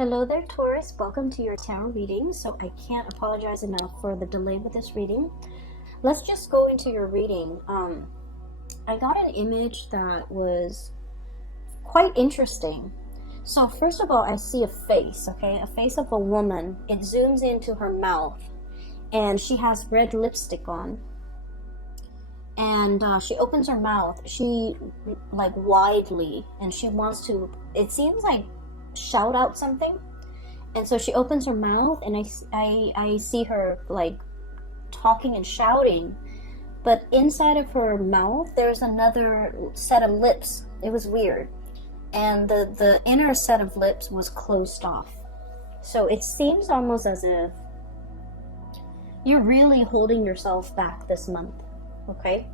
Hello there, Taurus. Welcome to your tarot reading. So I can't apologize enough for the delay with this reading. Let's just go into your reading. I got an image that was quite interesting. So first of all, I see a face, okay? A face of a woman. It zooms into her mouth and she has red lipstick on. And she opens her mouth, like widely, and she wants to, it seems like, shout out something. And so she opens her mouth and I see her like talking and shouting, but inside of her mouth there's another set of lips. It was weird, and the inner set of lips was closed off. So it seems almost as if you're really holding yourself back this month. Okay,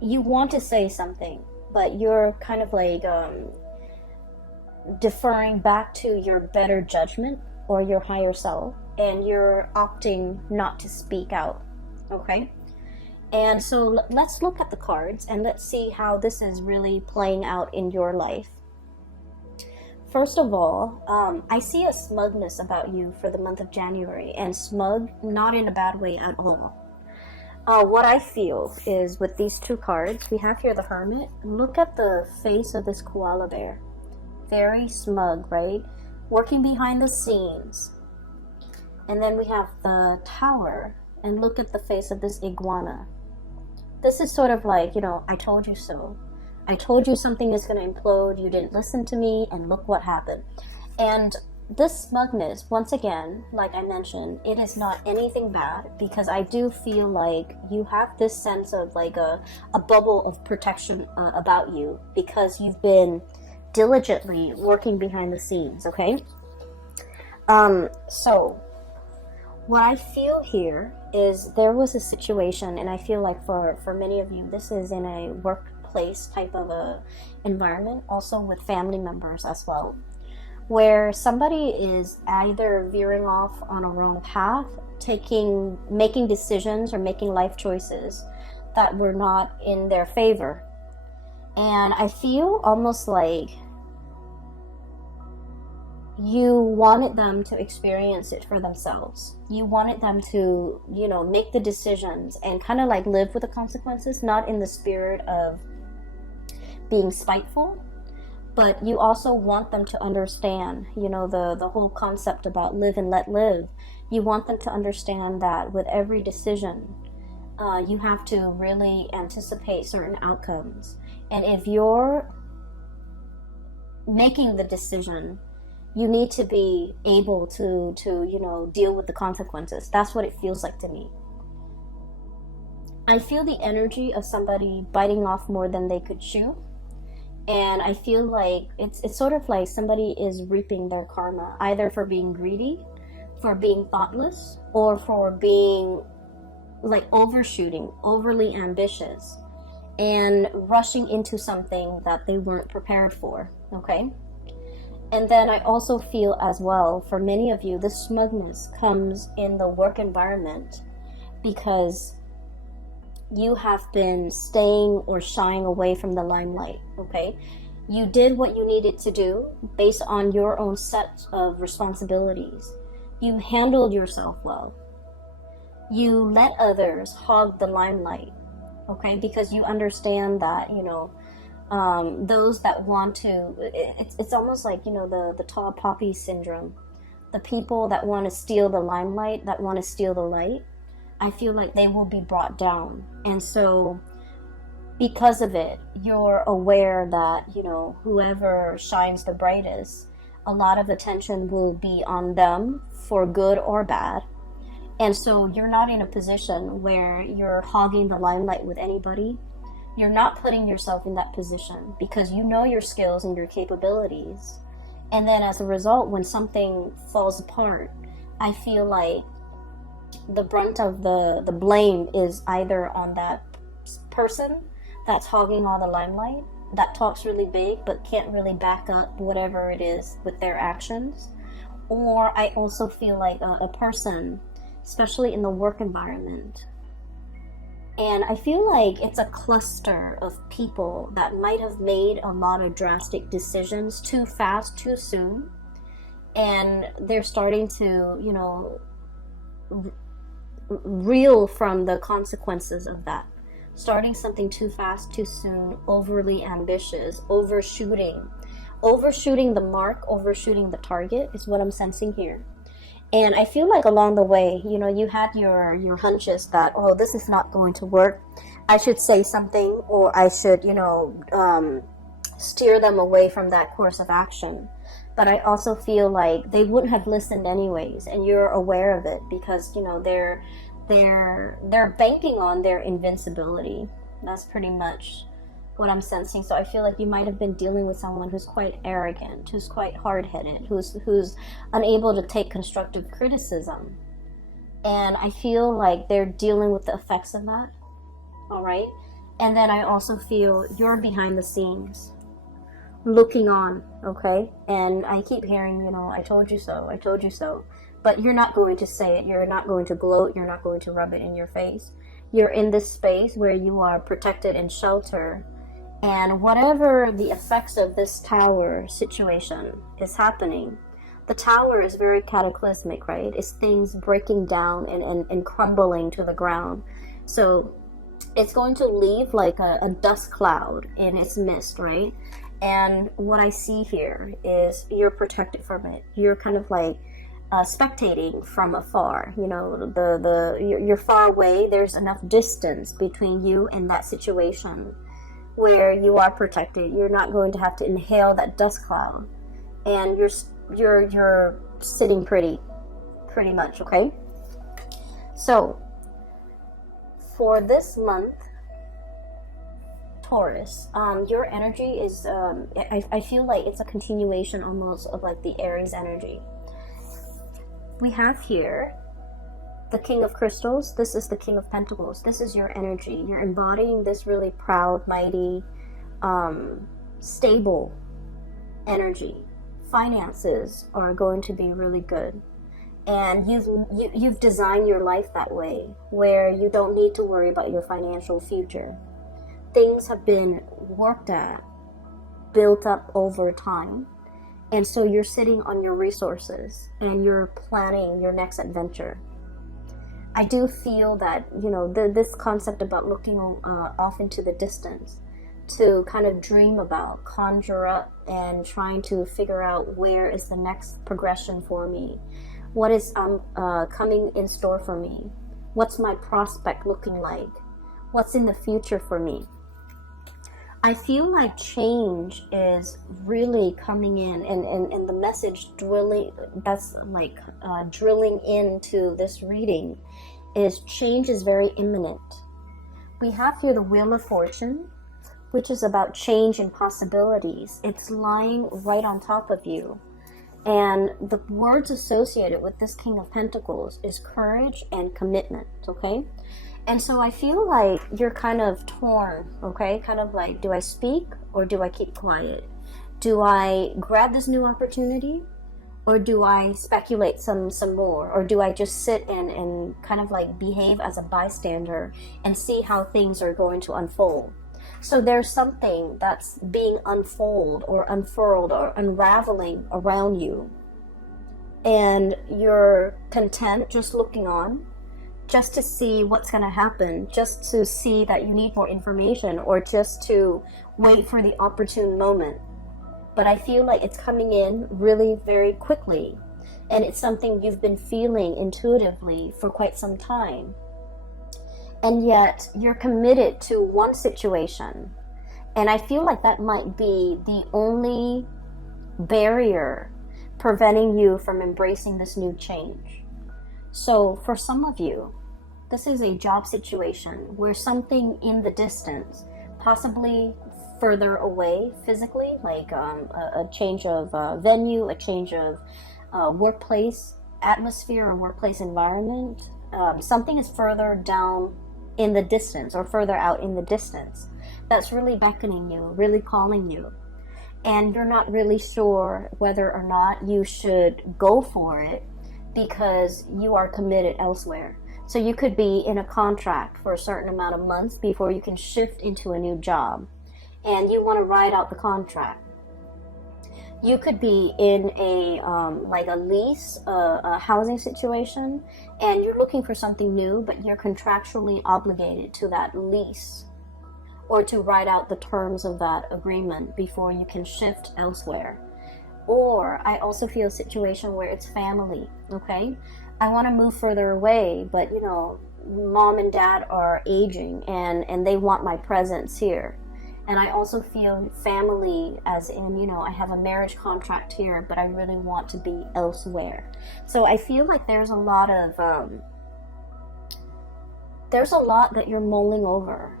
you want to say something, but you're kind of like deferring back to your better judgment or your higher self, and you're opting not to speak out. Okay, and so let's look at the cards and let's see how this is really playing out in your life. First of all, I see a smugness about you for the month of January, and smug not in a bad way at all. What I feel is with these two cards, we have here the Hermit. Look at the face of this koala bear. Very smug, right? Working behind the scenes. And then we have the Tower, and look at the face of this iguana. This is sort of like, I told you so. I told you something is going to implode, you didn't listen to me, and look what happened. And this smugness, once again, like I mentioned, it is not anything bad, because I do feel like you have this sense of like a bubble of protection about you, because you've been diligently working behind the scenes. Okay, so what I feel here is there was a situation, and I feel like for many of you this is in a workplace type of a environment, also with family members as well, where somebody is either veering off on a wrong path, making decisions or making life choices that were not in their favor. And I feel almost like you wanted them to experience it for themselves. You wanted them to, make the decisions and kind of like live with the consequences, not in the spirit of being spiteful, but you also want them to understand, the whole concept about live and let live. You want them to understand that with every decision, you have to really anticipate certain outcomes. And if you're making the decision, you need to be able to deal with the consequences. That's what it feels like to me. I feel the energy of somebody biting off more than they could chew. And I feel like it's sort of like somebody is reaping their karma, either for being greedy, for being thoughtless, or for being like overshooting, overly ambitious, and rushing into something that they weren't prepared for. Okay? And then I also feel as well, for many of you, this smugness comes in the work environment because you have been staying or shying away from the limelight. Okay, you did what you needed to do based on your own set of responsibilities. You handled yourself well. You let others hog the limelight. Okay, because you understand that those that want to, it's almost like the tall poppy syndrome. The people that want to steal the limelight, that want to steal the light, I feel like they will be brought down. And so because of it, you're aware that whoever shines the brightest, a lot of attention will be on them for good or bad. And so you're not in a position where you're hogging the limelight with anybody. You're not putting yourself in that position because you know your skills and your capabilities. And then as a result, when something falls apart, I feel like the brunt of the blame is either on that person that's hogging all the limelight, that talks really big but can't really back up whatever it is with their actions. Or I also feel like a person, especially in the work environment, and I feel like it's a cluster of people that might have made a lot of drastic decisions too fast, too soon, and they're starting to, you know, reel from the consequences of that. Starting something too fast, too soon, overly ambitious, overshooting the mark, overshooting the target is what I'm sensing here. And I feel like along the way, you know, you had your hunches that, oh, this is not going to work. I should say something, or I should, you know, steer them away from that course of action. But I also feel like they wouldn't have listened anyways, and you're aware of it because, you know, they're banking on their invincibility. That's pretty much what I'm sensing. So I feel like you might have been dealing with someone who's quite arrogant, who's quite hard-headed, who's unable to take constructive criticism. And I feel like they're dealing with the effects of that. All right? And then I also feel you're behind the scenes, looking on, okay? And I keep hearing, you know, I told you so, I told you so. But you're not going to say it. You're not going to gloat. You're not going to rub it in your face. You're in this space where you are protected and sheltered. And whatever the effects of this tower situation is happening, the tower is very cataclysmic, right? It's things breaking down and crumbling to the ground. So it's going to leave like a dust cloud in its midst, right? And what I see here is you're protected from it. You're kind of like spectating from afar. You know, you're far away. There's enough distance between you and that situation where you are protected. You're not going to have to inhale that dust cloud, and you're sitting pretty much, okay? So for this month, Taurus, your energy is I feel like it's a continuation almost of like the Aries energy. We have here the King of Crystals. This is the King of Pentacles. This is your energy. You're embodying this really proud, mighty, stable energy. Finances are going to be really good. And you've designed your life that way, where you don't need to worry about your financial future. Things have been worked at, built up over time. And so you're sitting on your resources and you're planning your next adventure. I do feel that, you know, this concept about looking off into the distance to kind of dream about, conjure up, and trying to figure out where is the next progression for me. What is coming in store for me? What's my prospect looking like? What's in the future for me? I feel like change is really coming in, and the message drilling into this reading is change is very imminent. We have here the Wheel of Fortune, which is about change and possibilities. It's lying right on top of you. And the words associated with this King of Pentacles is courage and commitment, okay? And so I feel like you're kind of torn, okay? Kind of like, do I speak or do I keep quiet? Do I grab this new opportunity or do I speculate some more? Or do I just sit and kind of like behave as a bystander and see how things are going to unfold? So there's something that's being unfolded or unfurled or unraveling around you. And you're content just looking on, just to see what's going to happen, just to see that you need more information, or just to wait for the opportune moment. But I feel like it's coming in really very quickly, and it's something you've been feeling intuitively for quite some time. And yet you're committed to one situation, and I feel like that might be the only barrier preventing you from embracing this new change. So for some of you, this is a job situation where something in the distance, possibly further away physically, like a change of venue, a change of workplace atmosphere or workplace environment, something is further down in the distance or further out in the distance that's really beckoning you, really calling you. And you're not really sure whether or not you should go for it, because you are committed elsewhere. So you could be in a contract for a certain amount of months before you can shift into a new job, and you want to ride out the contract. You could be in a like a lease, a housing situation, and you're looking for something new, but you're contractually obligated to that lease or to write out the terms of that agreement before you can shift elsewhere. Or I also feel a situation where it's family, okay? I want to move further away, but you know, mom and dad are aging and they want my presence here. And I also feel family as in, you know, I have a marriage contract here, but I really want to be elsewhere. So I feel like there's a lot that you're mulling over.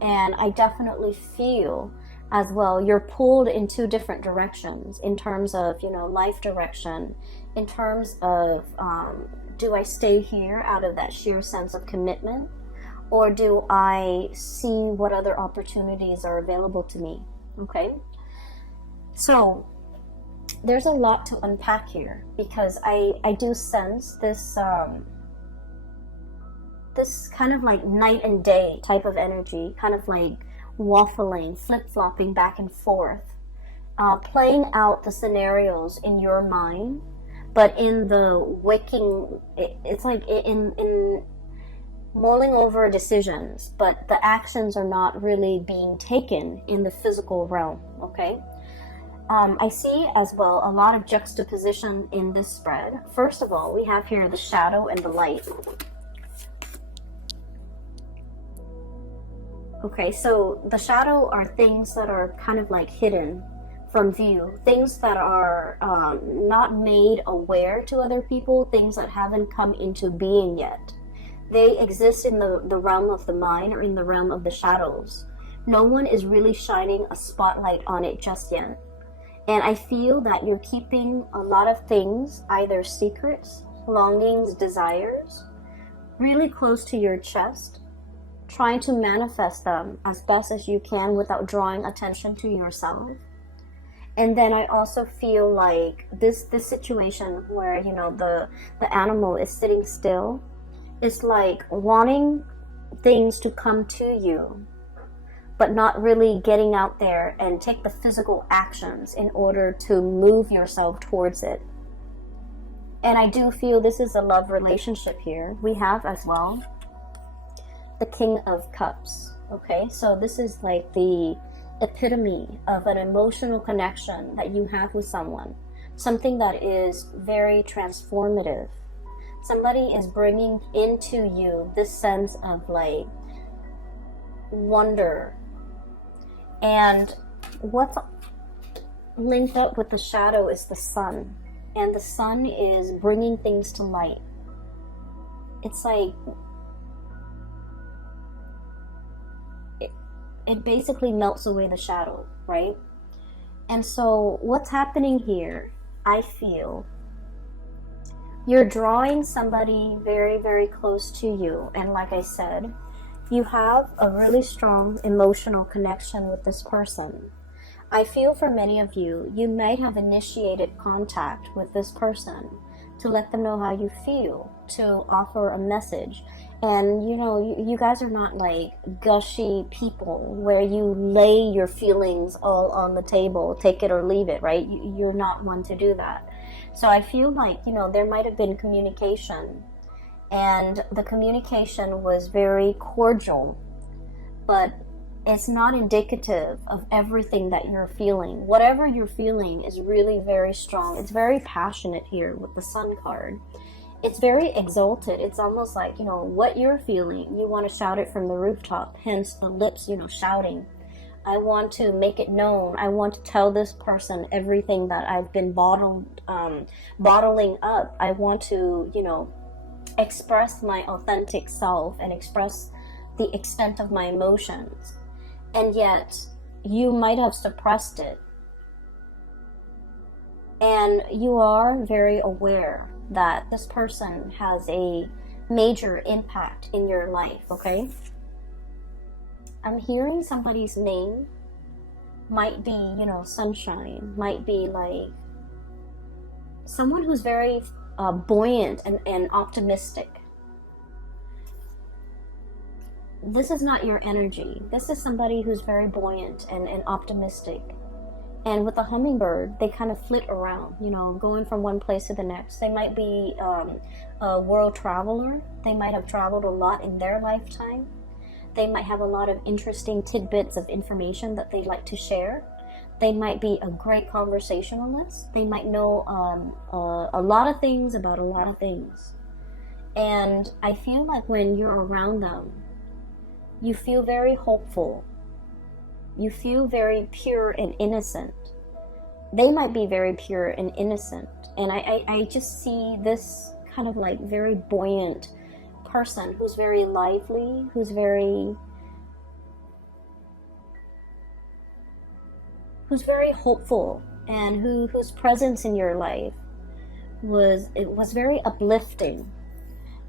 And I definitely feel as well you're pulled in two different directions in terms of, you know, life direction, in terms of do I stay here out of that sheer sense of commitment, or do I see what other opportunities are available to me? Okay, so there's a lot to unpack here, because I do sense this this kind of like night and day type of energy, kind of like waffling, flip-flopping back and forth, playing out the scenarios in your mind, but in the waking, it's like in mulling over decisions, but the actions are not really being taken in the physical realm, okay? I see as well a lot of juxtaposition in this spread. First of all, we have here the shadow and the light. Okay, so the shadow are things that are kind of like hidden from view, things that are not made aware to other people, things that haven't come into being yet. They exist in the realm of the mind, or in the realm of the shadows. No one is really shining a spotlight on it just yet. And I feel that you're keeping a lot of things, either secrets, longings, desires, really close to your chest, trying to manifest them as best as you can without drawing attention to yourself. And then I also feel like this situation where, you know, the animal is sitting still, it's like wanting things to come to you, but not really getting out there and take the physical actions in order to move yourself towards it. And I do feel this is a love relationship here. We have as well the King of Cups. Okay, so this is like the epitome of an emotional connection that you have with someone, something that is very transformative. Somebody is bringing into you this sense of like wonder. And what's linked up with the shadow is the sun. And the sun is bringing things to light. It's like it basically melts away the shadow, right? And so what's happening here, I feel, you're drawing somebody very, very close to you. And like I said, you have a really strong emotional connection with this person. I feel for many of you, you might have initiated contact with this person to let them know how you feel, to offer a message. And you know, you guys are not like gushy people where you lay your feelings all on the table, take it or leave it, right? You're not one to do that. So I feel like, you know, there might have been communication, and the communication was very cordial, but it's not indicative of everything that you're feeling. Whatever you're feeling is really very strong. It's very passionate here with the Sun card. It's very exalted. It's almost like, you know, what you're feeling, you want to shout it from the rooftop, hence the lips, you know, shouting. I want to make it known. I want to tell this person everything that I've been bottling up. I want to, you know, express my authentic self and express the extent of my emotions. And yet, you might have suppressed it. And you are very aware that this person has a major impact in your life, okay? I'm hearing somebody's name. Might be, you know, Sunshine. Might be like someone who's very buoyant and optimistic. This is not your energy. This is somebody who's very buoyant and optimistic. And with a hummingbird, they kind of flit around, you know, going from one place to the next. They might be a world traveler. They might have traveled a lot in their lifetime. They might have a lot of interesting tidbits of information that they'd like to share. They might be a great conversationalist. They might know a lot of things about a lot of things. And I feel like when you're around them, you feel very hopeful. You feel very pure and innocent. They might be very pure and innocent. And I just see this kind of like very buoyant person who's very lively, who's very hopeful, and whose presence in your life was very uplifting.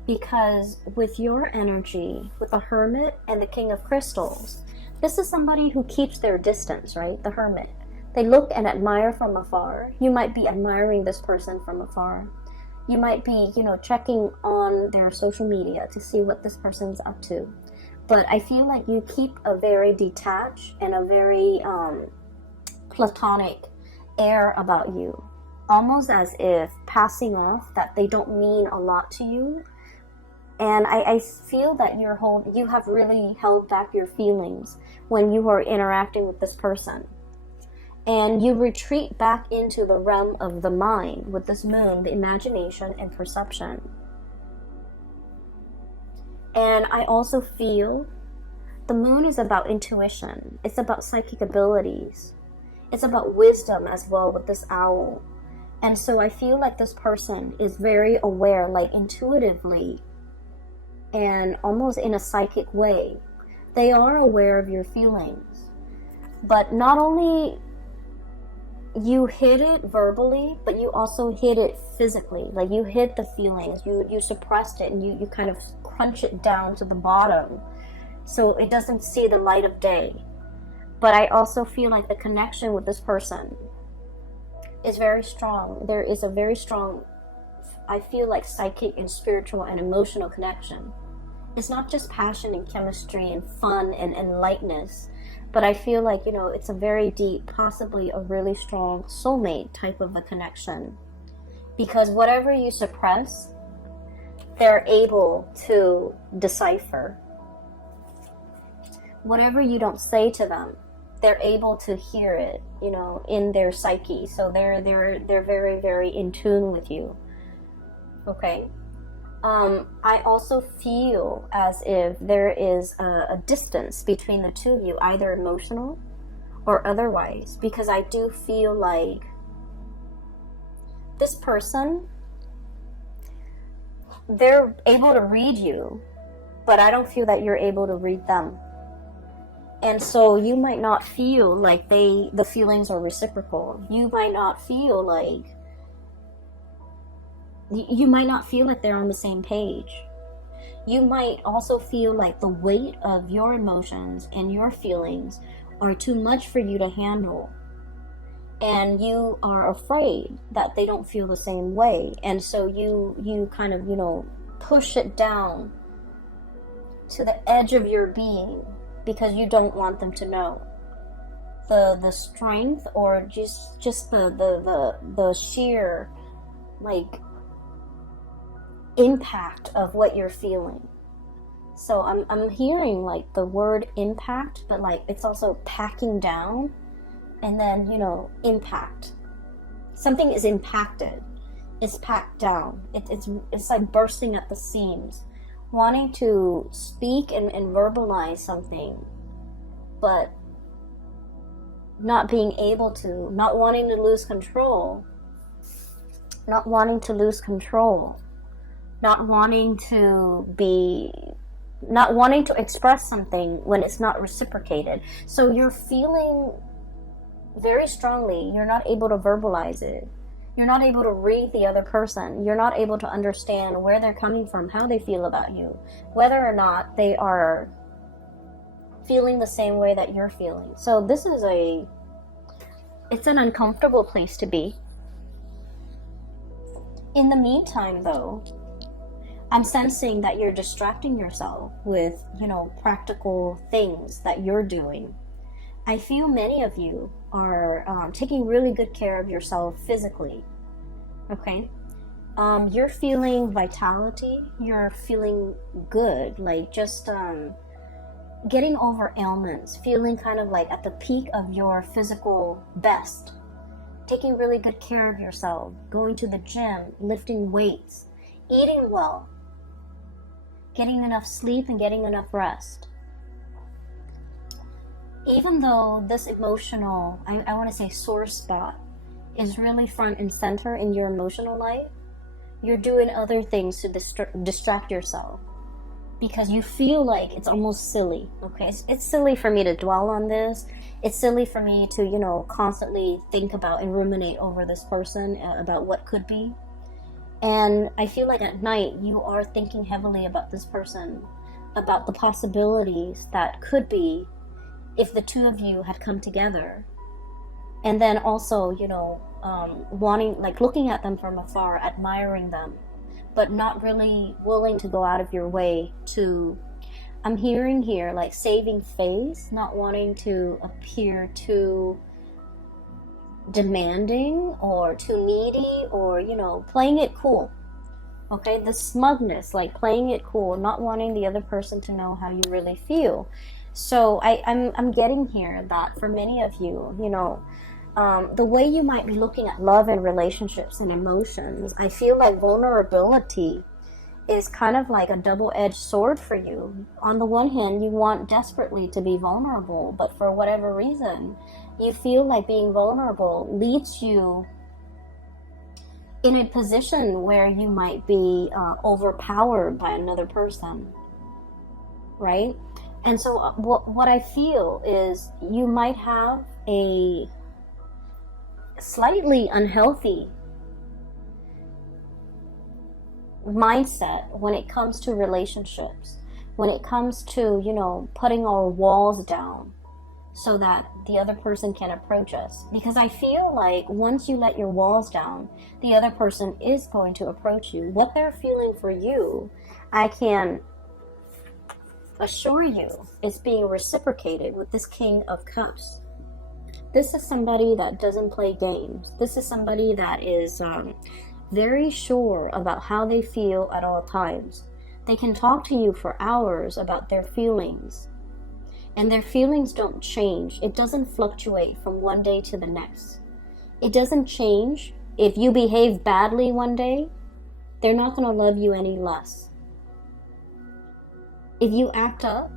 Because with your energy, with the Hermit and the King of Crystals, this is somebody who keeps their distance, right? The Hermit. They look and admire from afar. You might be admiring this person from afar. You might be, you know, checking on their social media to see what this person's up to. But I feel like you keep a very detached and a very platonic air about you. Almost as if passing off that they don't mean a lot to you. And I feel that you have really held back your feelings when you are interacting with this person. And you retreat back into the realm of the mind with this moon, the imagination and perception. And I also feel the moon is about intuition. It's about psychic abilities. It's about wisdom as well with this owl. And so I feel like this person is very aware, like intuitively, and almost in a psychic way. They are aware of your feelings. But not only you hid it verbally, but you also hid it physically. Like you hid the feelings, you suppressed it, and you kind of crunch it down to the bottom so it doesn't see the light of day. But I also feel like the connection with this person is very strong. There is a very strong, I feel like, psychic and spiritual and emotional connection. It's not just passion and chemistry and fun and lightness, but I feel like, you know, it's a very deep, possibly a really strong soulmate type of a connection. Because whatever you suppress, they're able to decipher. Whatever you don't say to them, they're able to hear it, you know, in their psyche. So they're very, very in tune with you. Okay. I also feel as if there is a distance between the two of you, either emotional or otherwise, because I do feel like this person, they're able to read you, but I don't feel that you're able to read them. And so you might not feel like the feelings are reciprocal. You might not feel like they're on the same page. You might also feel like the weight of your emotions and your feelings are too much for you to handle. And you are afraid that they don't feel the same way. And so you kind of, you know, push it down to the edge of your being because you don't want them to know the strength or just the sheer, like, impact of what you're feeling. So I'm hearing like the word impact, but like it's also packing down, and then, you know, impact. Something is impacted. It's packed down. It's like bursting at the seams, wanting to speak and verbalize something, but not being able to, not wanting to lose control, not wanting to express something when it's not reciprocated. So you're feeling very strongly, you're not able to verbalize it. You're not able to read the other person. You're not able to understand where they're coming from, how they feel about you, whether or not they are feeling the same way that you're feeling. So this is it's an uncomfortable place to be. In the meantime, though, I'm sensing that you're distracting yourself with, you know, practical things that you're doing I feel many of you are taking really good care of yourself physically, okay? You're feeling vitality, you're feeling good, like just getting over ailments, feeling kind of like at the peak of your physical best, taking really good care of yourself, going to the gym, lifting weights, eating well, getting enough sleep and getting enough rest. Even though this emotional, I want to say sore spot, is really front and center in your emotional life, you're doing other things to distract yourself because you feel like it's almost silly, okay? It's silly for me to dwell on this. It's silly for me to, you know, constantly think about and ruminate over this person, about what could be. And I feel like at night you are thinking heavily about this person, about the possibilities that could be if the two of you had come together. And then also, you know, wanting, like looking at them from afar, admiring them, but not really willing to go out of your way to, I'm hearing here, like saving face, not wanting to appear too demanding or too needy, or, you know, playing it cool. Okay, the smugness, like playing it cool, not wanting the other person to know how you really feel. So I'm getting here that for many of you, you know, the way you might be looking at love and relationships and emotions, I feel like vulnerability is kind of like a double-edged sword for you. On the one hand, you want desperately to be vulnerable, but for whatever reason, you feel like being vulnerable leads you in a position where you might be overpowered by another person, right? And so what I feel is you might have a slightly unhealthy mindset when it comes to relationships, when it comes to, you know, putting our walls down so that the other person can approach us. Because I feel like once you let your walls down, the other person is going to approach you. What they're feeling for you, I can assure you, is being reciprocated with this King of Cups. This is somebody that doesn't play games. This is somebody that is very sure about how they feel at all times. They can talk to you for hours about their feelings, and their feelings don't change. It doesn't fluctuate from one day to the next. It doesn't change. If you behave badly one day, they're not going to love you any less. If you act up,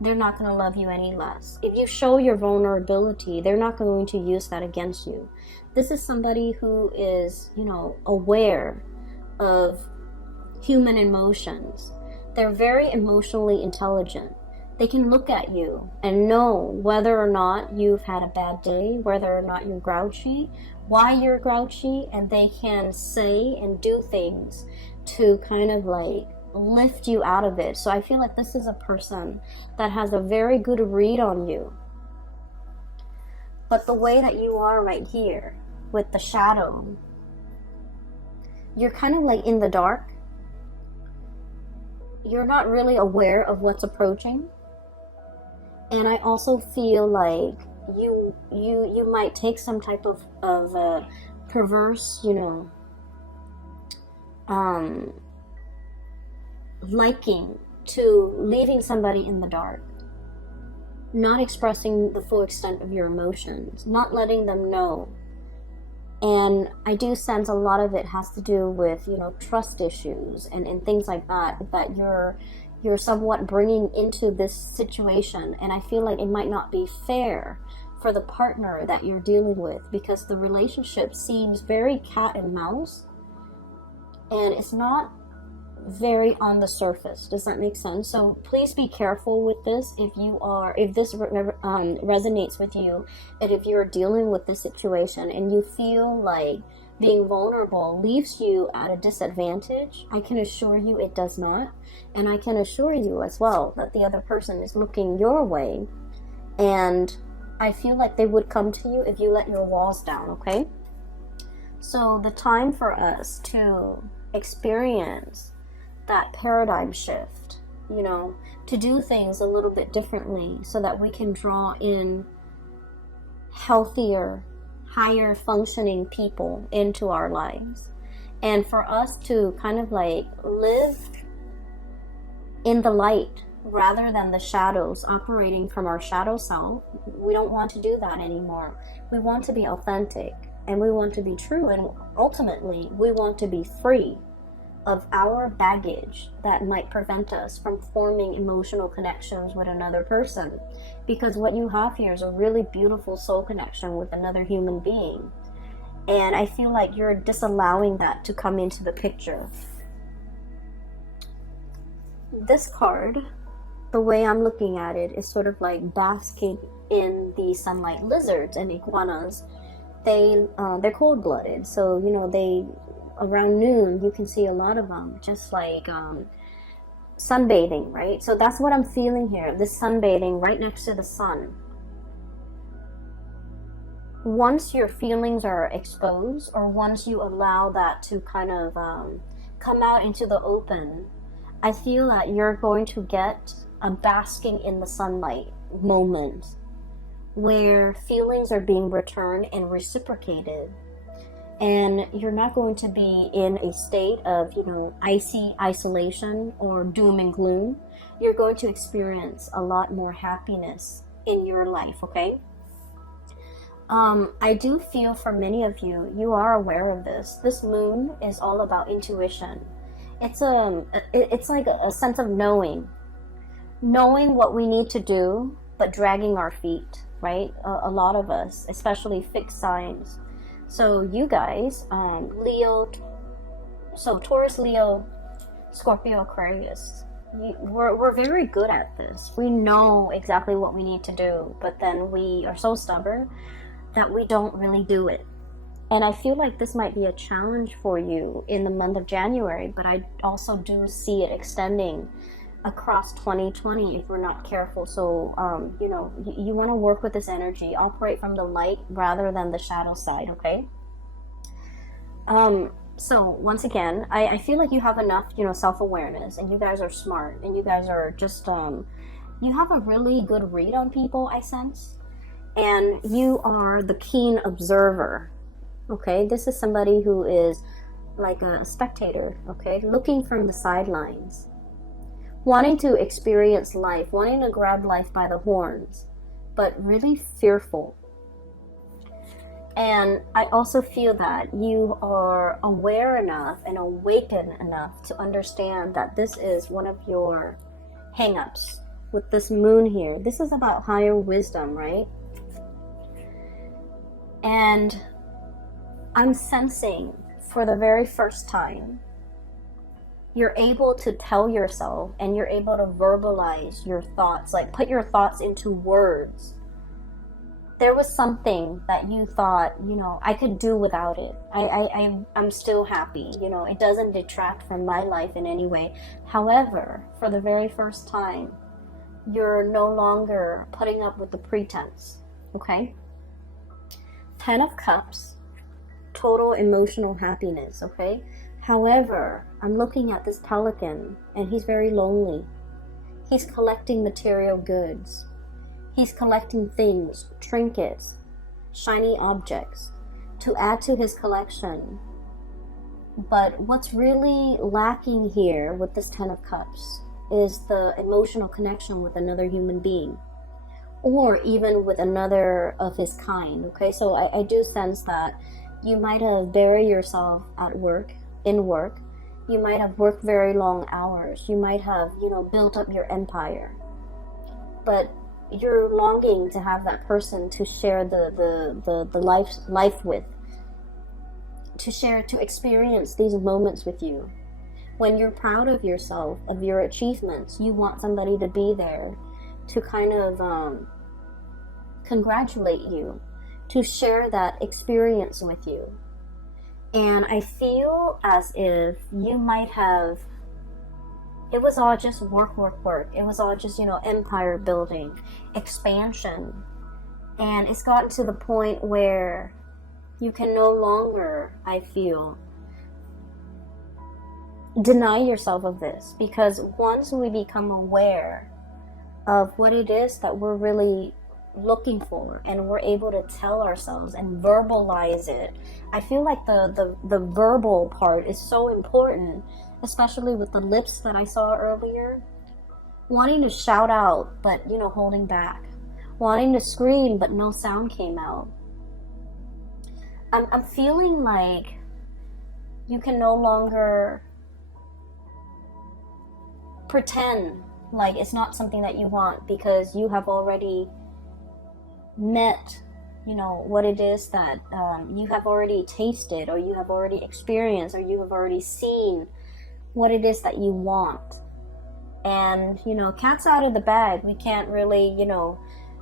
they're not going to love you any less. If you show your vulnerability, they're not going to use that against you. This is somebody who is, you know, aware of human emotions. They're very emotionally intelligent. They can look at you and know whether or not you've had a bad day, whether or not you're grouchy, why you're grouchy, and they can say and do things to kind of like lift you out of it. So I feel like this is a person that has a very good read on you. But the way that you are right here with the shadow, you're kind of like in the dark. You're not really aware of what's approaching. And I also feel like you might take some type of perverse, you know, liking to leaving somebody in the dark, not expressing the full extent of your emotions, not letting them know. And I do sense a lot of it has to do with, you know, trust issues and things like that you're somewhat bringing into this situation. And I feel like it might not be fair for the partner that you're dealing with, because the relationship seems very cat and mouse, and it's not very on the surface. Does that make sense? So please be careful with this. If this resonates with you, and if you're dealing with this situation and you feel like being vulnerable leaves you at a disadvantage, I can assure you it does not. And I can assure you as well that the other person is looking your way, and I feel like they would come to you if you let your walls down, okay? So the time for us to experience that paradigm shift, you know, to do things a little bit differently so that we can draw in healthier, higher functioning people into our lives. And for us to kind of like live in the light rather than the shadows, operating from our shadow self, we don't want to do that anymore. We want to be authentic and we want to be true, and ultimately we want to be free of our baggage that might prevent us from forming emotional connections with another person. Because what you have here is a really beautiful soul connection with another human being. And I feel like you're disallowing that to come into the picture. This card, the way I'm looking at it, is sort of like basking in the sunlight. Lizards and iguanas, they're cold-blooded. So, you know, they, around noon, you can see a lot of them just like sunbathing, right? So that's what I'm feeling here, this sunbathing right next to the sun. Once your feelings are exposed, or once you allow that to kind of come out into the open, I feel that you're going to get a basking in the sunlight moment where feelings are being returned and reciprocated. And you're not going to be in a state of, you know, icy isolation or doom and gloom. You're going to experience a lot more happiness in your life, okay? I do feel for many of you, you are aware of this. This moon is all about intuition. It's like a sense of knowing what we need to do, but dragging our feet, right? A lot of us, especially fixed signs. So you guys, Leo, so Taurus, Leo, Scorpio, Aquarius, we're very good at this. We know exactly what we need to do, but then we are so stubborn that we don't really do it. And I feel like this might be a challenge for you in the month of January, but I also do see it extending across 2020 if we're not careful. So, you know, you want to work with this energy, operate from the light rather than the shadow side, okay? So once again, I feel like you have enough, you know, self-awareness, and you guys are smart, and you guys are just, you have a really good read on people, I sense. And you are the keen observer, okay? This is somebody who is like a spectator, okay? Looking from the sidelines, wanting to experience life, wanting to grab life by the horns, but really fearful. And I also feel that you are aware enough and awakened enough to understand that this is one of your hang-ups with this moon here. This is about higher wisdom, right? And I'm sensing for the very first time, you're able to tell yourself and you're able to verbalize your thoughts, like put your thoughts into words. There was something that you thought, you know, I could do without it. I'm still happy. You know, it doesn't detract from my life in any way. However, for the very first time, you're no longer putting up with the pretense, okay? 10 of Cups, total emotional happiness, okay? However, I'm looking at this pelican and he's very lonely. He's collecting material goods. He's collecting things, trinkets, shiny objects to add to his collection. But what's really lacking here with this 10 of Cups is the emotional connection with another human being, or even with another of his kind, okay? So I do sense that you might have buried yourself at work, in work. You might have worked very long hours. You might have, you know, built up your empire. But you're longing to have that person to share the life with, to experience these moments with you. When you're proud of yourself, of your achievements, you want somebody to be there to kind of congratulate you, to share that experience with you. And I feel as if you might have, it was all just work. It was all just, you know, empire building, expansion. And it's gotten to the point where you can no longer, I feel, deny yourself of this. Because once we become aware of what it is that we're really looking for, and we're able to tell ourselves and verbalize it. I feel like the verbal part is so important, especially with the lips that I saw earlier. Wanting to shout out, but holding back. Wanting to scream, but no sound came out. I'm feeling like you can no longer pretend like it's not something that you want, because you have already met, what it is that you have already tasted, or you have already experienced, or you have already seen what it is that you want. And, cat's out of the bag. We can't really,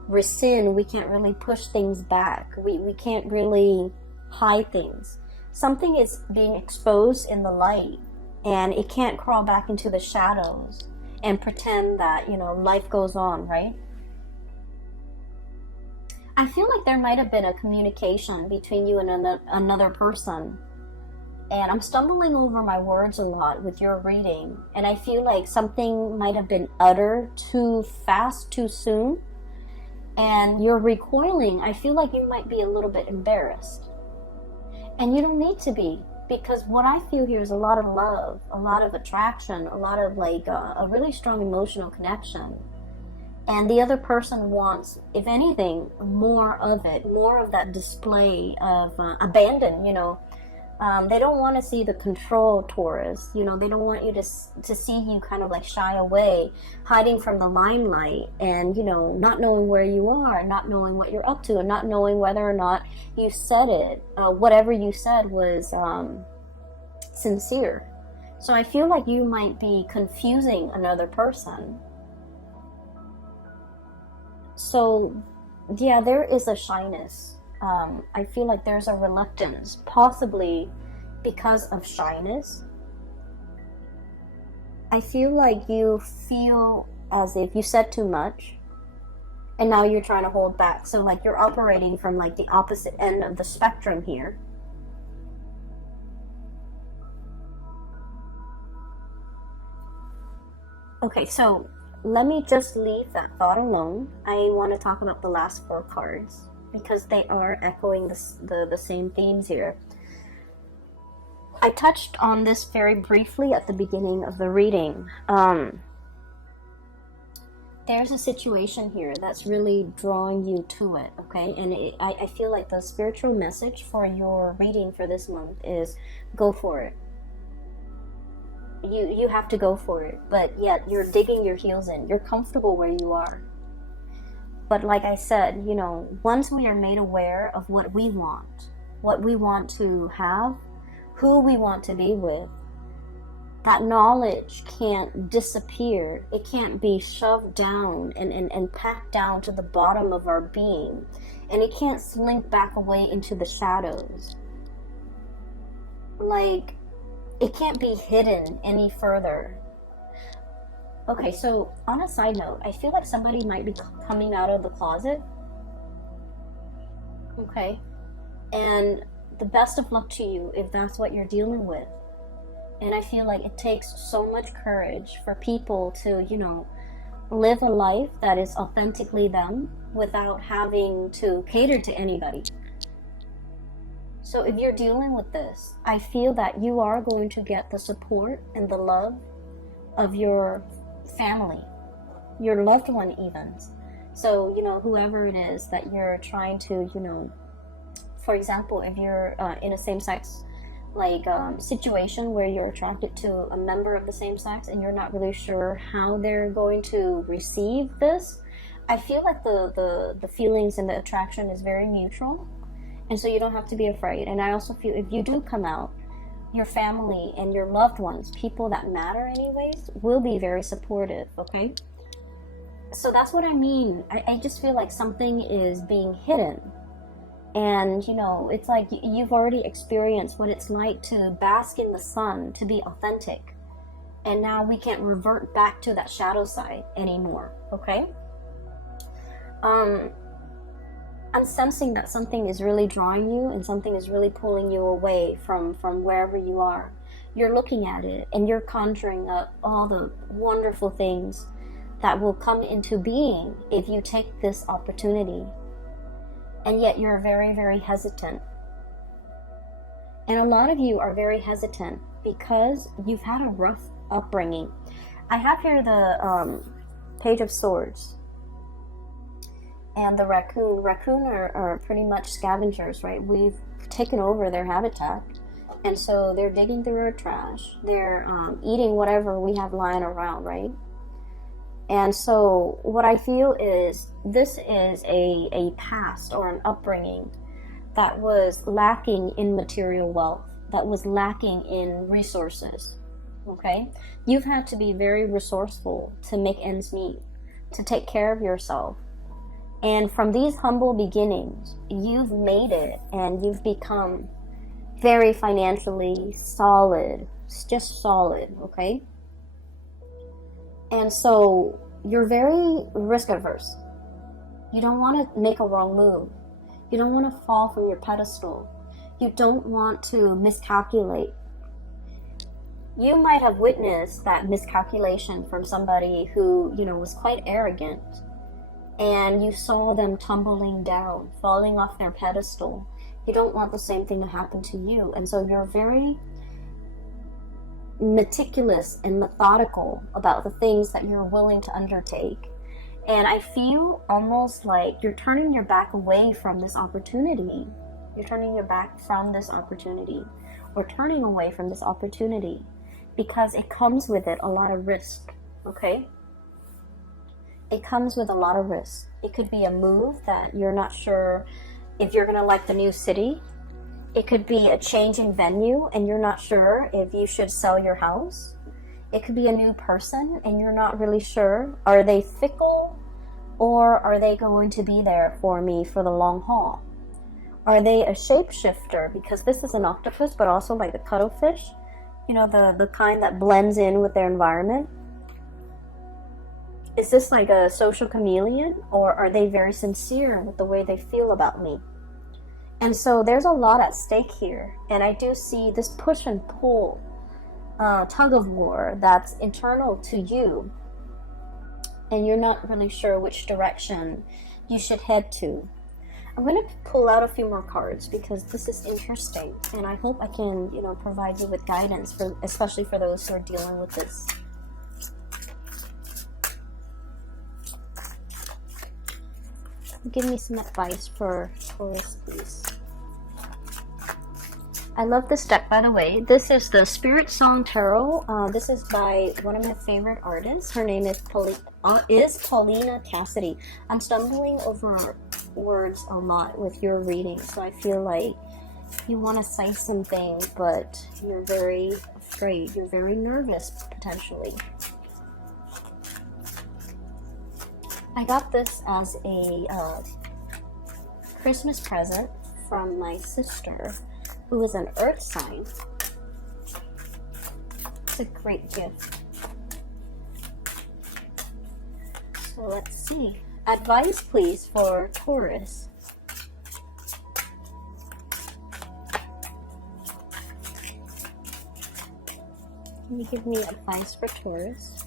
rescind. We can't really push things back. We can't really hide things. Something is being exposed in the light, and it can't crawl back into the shadows and pretend that, life goes on, right? I feel like there might have been a communication between you and another person. And I'm stumbling over my words a lot with your reading. And I feel like something might have been uttered too fast, too soon. And you're recoiling. I feel like you might be a little bit embarrassed. And you don't need to be. Because what I feel here is a lot of love, a lot of attraction, a lot of a really strong emotional connection. And the other person wants, if anything, more of it, more of that display of abandon, They don't want to see the control, Taurus. They don't want you to see you kind of shy away, hiding from the limelight, and, not knowing where you are, not knowing what you're up to, and not knowing whether or not you said it. Whatever you said was sincere. So I feel like you might be confusing another person. So, yeah, there is a shyness. I feel like there's a reluctance, possibly because of shyness. I feel like you feel as if you said too much, and now you're trying to hold back. So you're operating from the opposite end of the spectrum here. Okay, so let me just leave that thought alone. I want to talk about the last 4 cards, because they are echoing the same themes here. I touched on this very briefly at the beginning of the reading. There's a situation here that's really drawing you to it, okay? And I feel like the spiritual message for your reading for this month is go for it. You have to go for it, but yet you're digging your heels in. You're comfortable where you are. But like I said, once we are made aware of what we want to have, who we want to be with, that knowledge can't disappear. It can't be shoved down and packed down to the bottom of our being. And it can't slink back away into the shadows. It can't be hidden any further. Okay, so on a side note, I feel like somebody might be coming out of the closet. Okay, and the best of luck to you if that's what you're dealing with. And I feel like it takes so much courage for people to, live a life that is authentically them without having to cater to anybody. So if you're dealing with this, I feel that you are going to get the support and the love of your family, your loved one even. So, whoever it is that you're trying to, for example, if you're in a same-sex situation where you're attracted to a member of the same sex and you're not really sure how they're going to receive this, I feel like the feelings and the attraction is very mutual. And so you don't have to be afraid. And I also feel if you do come out, your family and your loved ones, people that matter anyways, will be very supportive, okay? So that's what I mean. I just feel like something is being hidden. And, it's like you've already experienced what it's like to bask in the sun, to be authentic. And now we can't revert back to that shadow side anymore, okay? I'm sensing that something is really drawing you and something is really pulling you away from wherever you are. You're looking at it and you're conjuring up all the wonderful things that will come into being if you take this opportunity. And yet you're very, very hesitant. And a lot of you are very hesitant because you've had a rough upbringing. I have here the Page of Swords and the raccoon. Raccoon are pretty much scavengers, right? We've taken over their habitat, and so they're digging through our trash. They're eating whatever we have lying around, right? And so what I feel is this is a past or an upbringing that was lacking in material wealth, that was lacking in resources, okay? You've had to be very resourceful to make ends meet, to take care of yourself. And from these humble beginnings, you've made it and you've become very financially solid, just solid, okay? And so you're very risk averse. You don't want to make a wrong move. You don't want to fall from your pedestal. You don't want to miscalculate. You might have witnessed that miscalculation from somebody who, was quite arrogant, and you saw them tumbling down, falling off their pedestal. You don't want the same thing to happen to you. And so you're very meticulous and methodical about the things that you're willing to undertake. And I feel almost like you're turning your back away from this opportunity. You're turning your back from this opportunity, or turning away from this opportunity, because it comes with it a lot of risk, okay? It comes with a lot of risk. It could be a move that you're not sure if you're going to like the new city. It could be a change in venue and you're not sure if you should sell your house. It could be a new person and you're not really sure. Are they fickle, or are they going to be there for me for the long haul? Are they a shapeshifter? Because this is an octopus, but also like the cuttlefish, the kind that blends in with their environment. Is this like a social chameleon, or are they very sincere with the way they feel about me? And so there's a lot at stake here. And I do see this push and pull, tug of war that's internal to you. And you're not really sure which direction you should head to. I'm going to pull out a few more cards because this is interesting. And I hope I can, provide you with guidance, especially for those who are dealing with this. Give me some advice for Taurus, please. I love this deck, by the way. This is the Spirit Song Tarot. This is by one of my favorite artists. Her name is Paulina Cassidy. I'm stumbling over words a lot with your reading, so I feel like you want to say something, but you're very afraid. You're very nervous, potentially. I got this as a Christmas present from my sister, who is an earth sign. It's a great gift. So let's see. Advice, please, for Taurus. Can you give me advice for Taurus?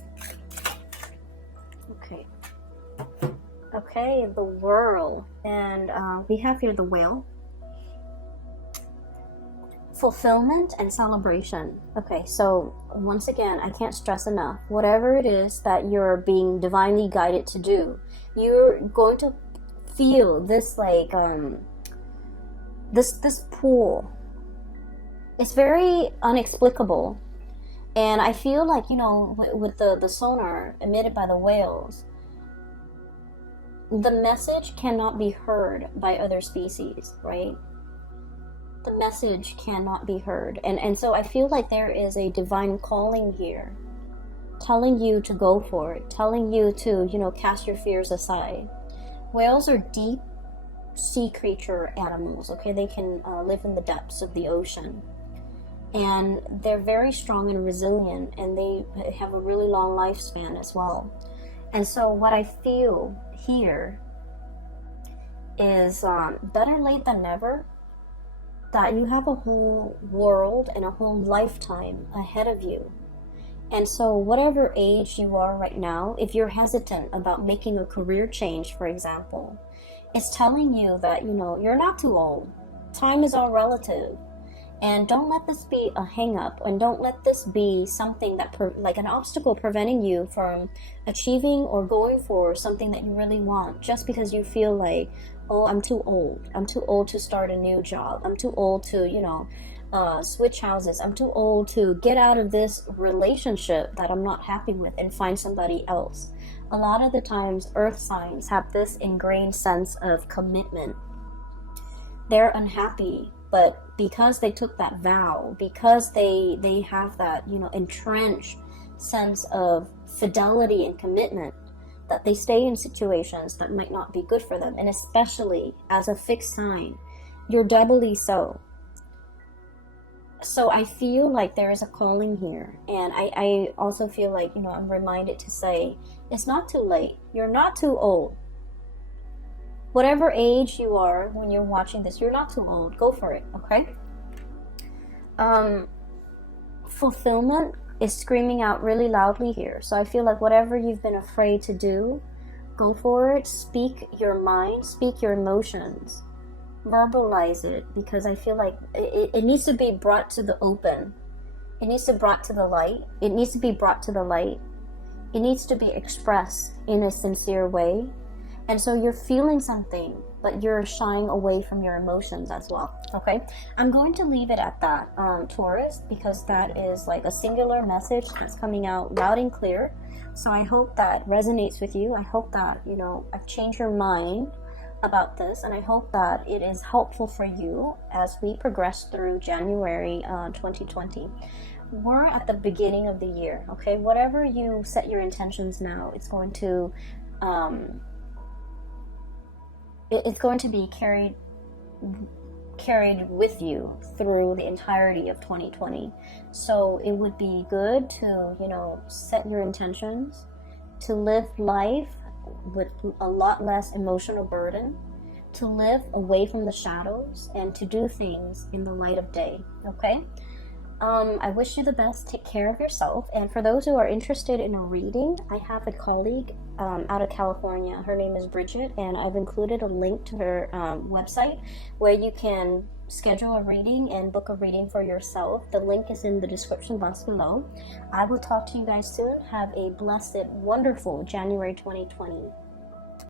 Okay. Okay, the World. And we have here the Whale. Fulfillment and celebration. Okay, so once again, I can't stress enough, whatever it is that you're being divinely guided to do, you're going to feel this like this pull. It's very inexplicable, and I feel like, with the sonar emitted by the whales, the message cannot be heard by other species, right? The message cannot be heard. And so I feel like there is a divine calling here, telling you to go for it, telling you to, cast your fears aside. Whales are deep sea creature animals, okay? They can live in the depths of the ocean. And they're very strong and resilient, and they have a really long lifespan as well. And so what I feel here is better late than never, that you have a whole world and a whole lifetime ahead of you. And so whatever age you are right now, if you're hesitant about making a career change, for example, it's telling you that, you know, you're not too old. Time is all relative. And don't let this be a hang up, and don't let this be something that like an obstacle preventing you from achieving or going for something that you really want, just because you feel like, oh, I'm too old. I'm too old to start a new job. I'm too old to, you know, switch houses. I'm too old to get out of this relationship that I'm not happy with and find somebody else. A lot of the times, earth signs have this ingrained sense of commitment. They're unhappy, but because they took that vow, because they have that, you know, entrenched sense of fidelity and commitment, that they stay in situations that might not be good for them. And especially as a fixed sign, you're doubly so. So I feel like there is a calling here. And I also feel like, you know, I'm reminded to say, it's not too late. You're not too old. Whatever age you are when you're watching this, you're not too old. Go for it, okay? Fulfillment is screaming out really loudly here. So I feel like whatever you've been afraid to do, go for it. Speak your mind, speak your emotions. Verbalize it, because I feel like it needs to be brought to the open. It needs to be brought to the light. It needs to be brought to the light. It needs to be expressed in a sincere way. And so you're feeling something, but you're shying away from your emotions as well, okay? I'm going to leave it at that, Taurus, because that is like a singular message that's coming out loud and clear. So I hope that resonates with you. I hope that, you know, I've changed your mind about this, and I hope that it is helpful for you as we progress through January 2020. We're at the beginning of the year, okay? Whatever you set your intentions now, it's going to be carried with you through the entirety of 2020. So it would be good to, you know, set your intentions to live life with a lot less emotional burden, to live away from the shadows, and to do things in the light of day, okay? I wish you the best. Take care of yourself. And for those who are interested in a reading, I have a colleague out of California. Her name is Bridget, and I've included a link to her website where you can schedule a reading and book a reading for yourself. The link is in the description box below. I will talk to you guys soon. Have a blessed, wonderful January 2020.